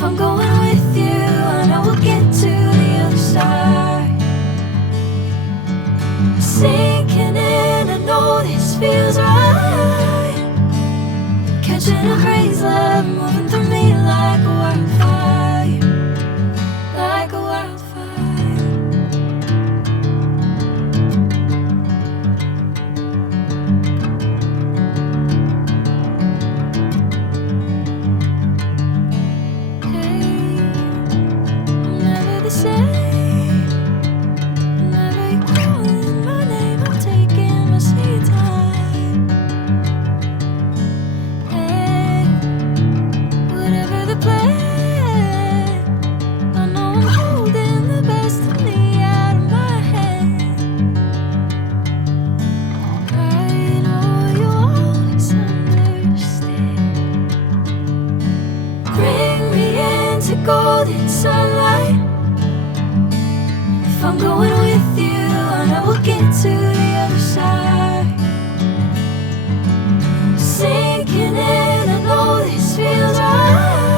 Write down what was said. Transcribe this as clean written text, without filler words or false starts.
If I'm going with you, I know we'll get to the other side. Sinking in, I know this feels right. Catching a crazy love, moving through me like a wildfire, like a wildfire. Hey, I'm never the same. Whenever you're calling my name, I'm taking my sweet time. Hey, whatever the plan, I know I'm holding the best of me out of my hand. I know you'll always understand. Bring me into golden sunlight. If I'm going with you, I know we'll get to the other side. Sinking in, I know this feels right.